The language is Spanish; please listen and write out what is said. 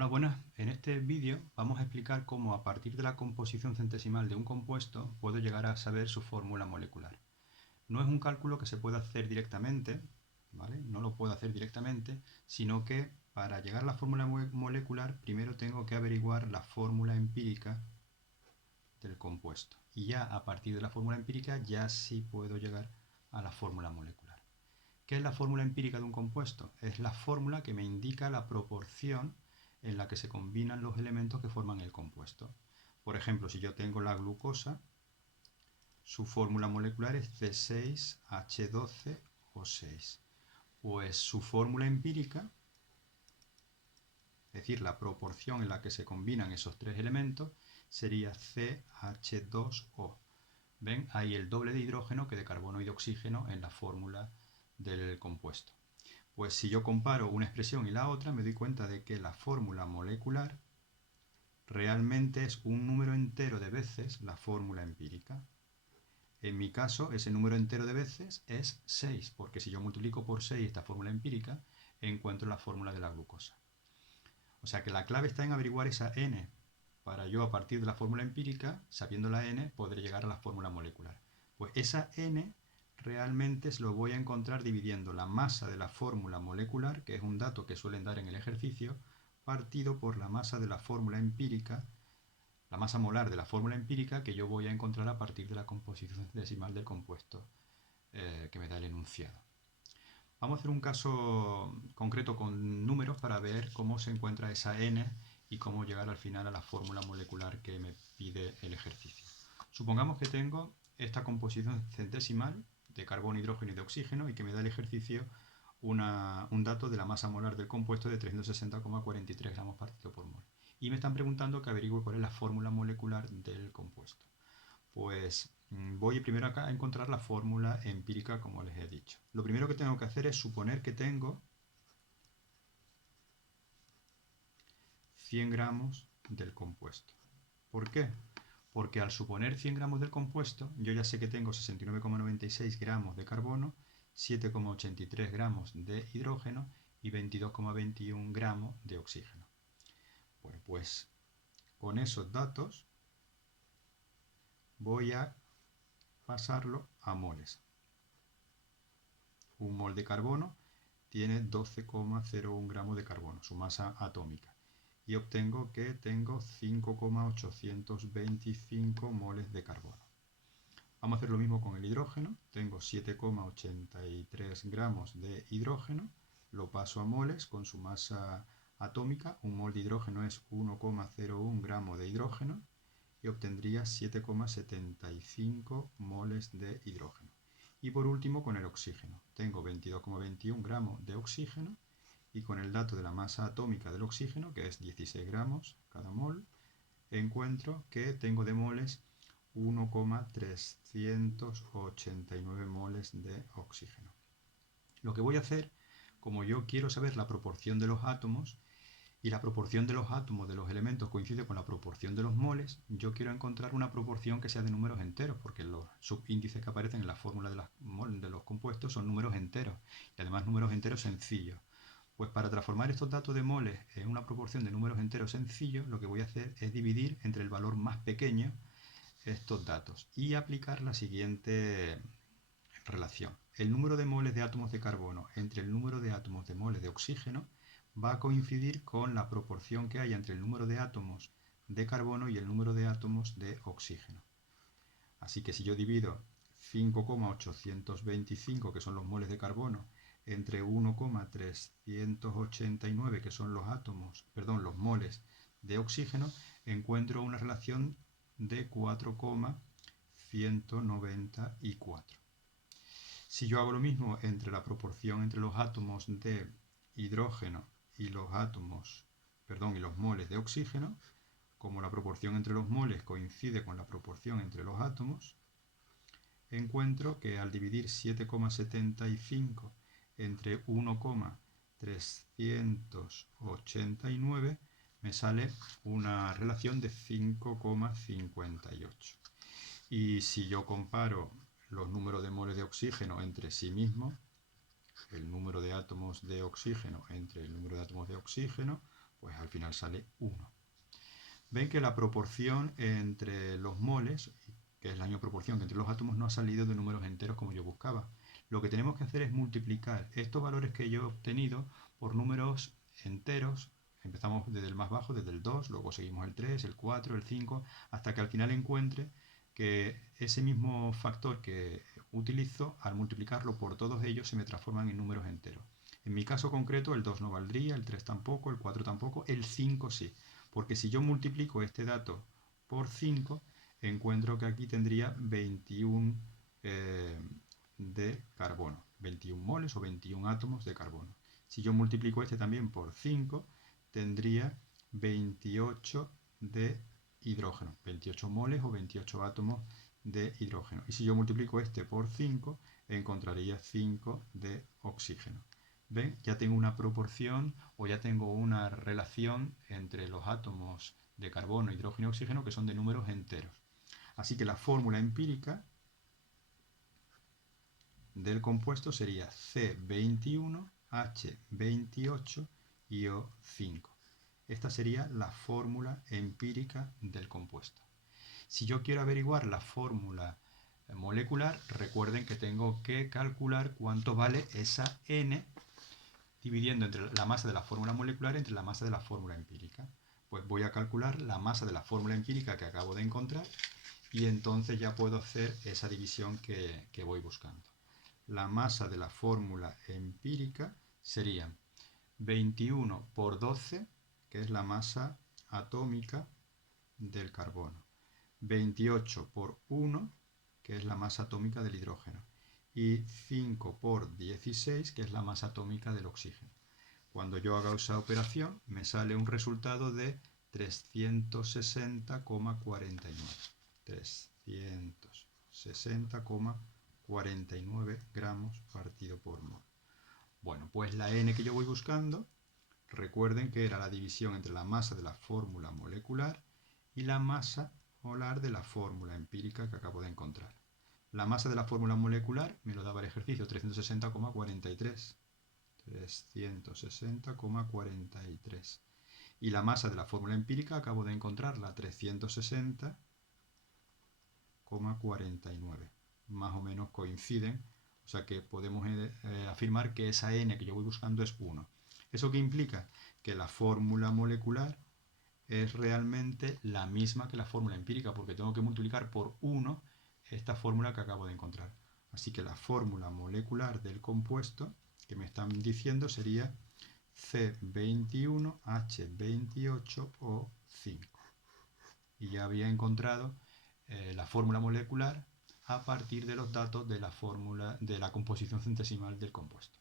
Hola, buenas. En este vídeo vamos a explicar cómo a partir de la composición centesimal de un compuesto puedo llegar a saber su fórmula molecular. No es un cálculo que se pueda hacer directamente, ¿vale? No lo puedo hacer directamente, sino que para llegar a la fórmula molecular primero tengo que averiguar la fórmula empírica del compuesto. Y ya a partir de la fórmula empírica ya sí puedo llegar a la fórmula molecular. ¿Qué es la fórmula empírica de un compuesto? Es la fórmula que me indica la proporción en la que se combinan los elementos que forman el compuesto. Por ejemplo, si yo tengo la glucosa, su fórmula molecular es C6H12O6. Pues su fórmula empírica, es decir, la proporción en la que se combinan esos tres elementos, sería CH2O. ¿Ven? Hay el doble de hidrógeno que de carbono y de oxígeno en la fórmula del compuesto. Pues si yo comparo una expresión y la otra, me doy cuenta de que la fórmula molecular realmente es un número entero de veces la fórmula empírica. En mi caso, ese número entero de veces es 6, porque si yo multiplico por 6 esta fórmula empírica, encuentro la fórmula de la glucosa. O sea que la clave está en averiguar esa n, para yo a partir de la fórmula empírica, sabiendo la n, poder llegar a la fórmula molecular. Pues esa n realmente se lo voy a encontrar dividiendo la masa de la fórmula molecular, que es un dato que suelen dar en el ejercicio, partido por la masa de la fórmula empírica, la masa molar de la fórmula empírica que yo voy a encontrar a partir de la composición decimal del compuesto que me da el enunciado. Vamos a hacer un caso concreto con números para ver cómo se encuentra esa n y cómo llegar al final a la fórmula molecular que me pide el ejercicio. Supongamos que tengo esta composición centesimal de carbono, hidrógeno y de oxígeno y que me da el ejercicio un dato de la masa molar del compuesto de 360,43 gramos partido por mol. Y me están preguntando que averigüe cuál es la fórmula molecular del compuesto. Pues voy primero acá a encontrar la fórmula empírica, como les he dicho. Lo primero que tengo que hacer es suponer que tengo 100 gramos del compuesto. ¿Por qué? Porque al suponer 100 gramos del compuesto, yo ya sé que tengo 69,96 gramos de carbono, 7,83 gramos de hidrógeno y 22,21 gramos de oxígeno. Bueno, pues con esos datos voy a pasarlo a moles. Un mol de carbono tiene 12,01 gramos de carbono, su masa atómica. Y obtengo que tengo 5,825 moles de carbono. Vamos a hacer lo mismo con el hidrógeno. Tengo 7,83 gramos de hidrógeno. Lo paso a moles con su masa atómica. Un mol de hidrógeno es 1,01 gramos de hidrógeno. Y obtendría 7,75 moles de hidrógeno. Y por último con el oxígeno. Tengo 22,21 gramos de oxígeno. Y con el dato de la masa atómica del oxígeno, que es 16 gramos cada mol, encuentro que tengo de moles 1,389 moles de oxígeno. Lo que voy a hacer, como yo quiero saber la proporción de los átomos, y la proporción de los átomos de los elementos coincide con la proporción de los moles, yo quiero encontrar una proporción que sea de números enteros, porque los subíndices que aparecen en la fórmula de los compuestos son números enteros, y además números enteros sencillos. Pues para transformar estos datos de moles en una proporción de números enteros sencillos, lo que voy a hacer es dividir entre el valor más pequeño estos datos y aplicar la siguiente relación. El número de moles de átomos de carbono entre el número de átomos de moles de oxígeno va a coincidir con la proporción que hay entre el número de átomos de carbono y el número de átomos de oxígeno. Así que si yo divido 5,825, que son los moles de carbono, entre 1,389, que son los moles de oxígeno, encuentro una relación de 4,194. Si yo hago lo mismo entre la proporción entre los átomos de hidrógeno y los moles de oxígeno, como la proporción entre los moles coincide con la proporción entre los átomos, encuentro que al dividir 7,75 entre 1,389 me sale una relación de 5,58. Y si yo comparo los números de moles de oxígeno entre sí mismos, el número de átomos de oxígeno entre el número de átomos de oxígeno, Pues al final sale 1. Ven que la proporción entre los moles, que es la misma proporción que entre los átomos, no ha salido de números enteros como yo buscaba. Lo que tenemos que hacer es multiplicar estos valores que yo he obtenido por números enteros. Empezamos desde el más bajo, desde el 2, luego seguimos el 3, el 4, el 5, hasta que al final encuentre que ese mismo factor que utilizo, al multiplicarlo por todos ellos, se me transforman en números enteros. En mi caso concreto, el 2 no valdría, el 3 tampoco, el 4 tampoco, el 5 sí. Porque si yo multiplico este dato por 5, encuentro que aquí tendría 21 de carbono, 21 moles o 21 átomos de carbono. Si yo multiplico este también por 5, tendría 28 de hidrógeno, 28 moles o 28 átomos de hidrógeno. Y si yo multiplico este por 5, encontraría 5 de oxígeno. ¿Ven? Ya tengo una proporción o ya tengo una relación entre los átomos de carbono, hidrógeno y oxígeno que son de números enteros. Así que la fórmula empírica del compuesto sería C21H28IO5. Esta sería la fórmula empírica del compuesto. Si yo quiero averiguar la fórmula molecular, recuerden que tengo que calcular cuánto vale esa N dividiendo entre la masa de la fórmula molecular entre la masa de la fórmula empírica. Pues voy a calcular la masa de la fórmula empírica que acabo de encontrar y entonces ya puedo hacer esa división que voy buscando. La masa de la fórmula empírica sería 21 por 12, que es la masa atómica del carbono. 28 por 1, que es la masa atómica del hidrógeno. Y 5 por 16, que es la masa atómica del oxígeno. Cuando yo haga esa operación, me sale un resultado de 360,49. 360,49 gramos partido por mol. Bueno, pues la N que yo voy buscando, recuerden que era la división entre la masa de la fórmula molecular y la masa molar de la fórmula empírica que acabo de encontrar. La masa de la fórmula molecular me lo daba el ejercicio 360,43. 360,43. Y la masa de la fórmula empírica acabo de encontrarla, 360,49. Más o menos coinciden, o sea que podemos afirmar que esa N que yo voy buscando es 1. ¿Eso qué implica? Que la fórmula molecular es realmente la misma que la fórmula empírica, porque tengo que multiplicar por 1 esta fórmula que acabo de encontrar. Así que la fórmula molecular del compuesto que me están diciendo sería C21H28O5. Y ya había encontrado la fórmula molecular a partir de los datos de la fórmula de la composición centesimal del compuesto.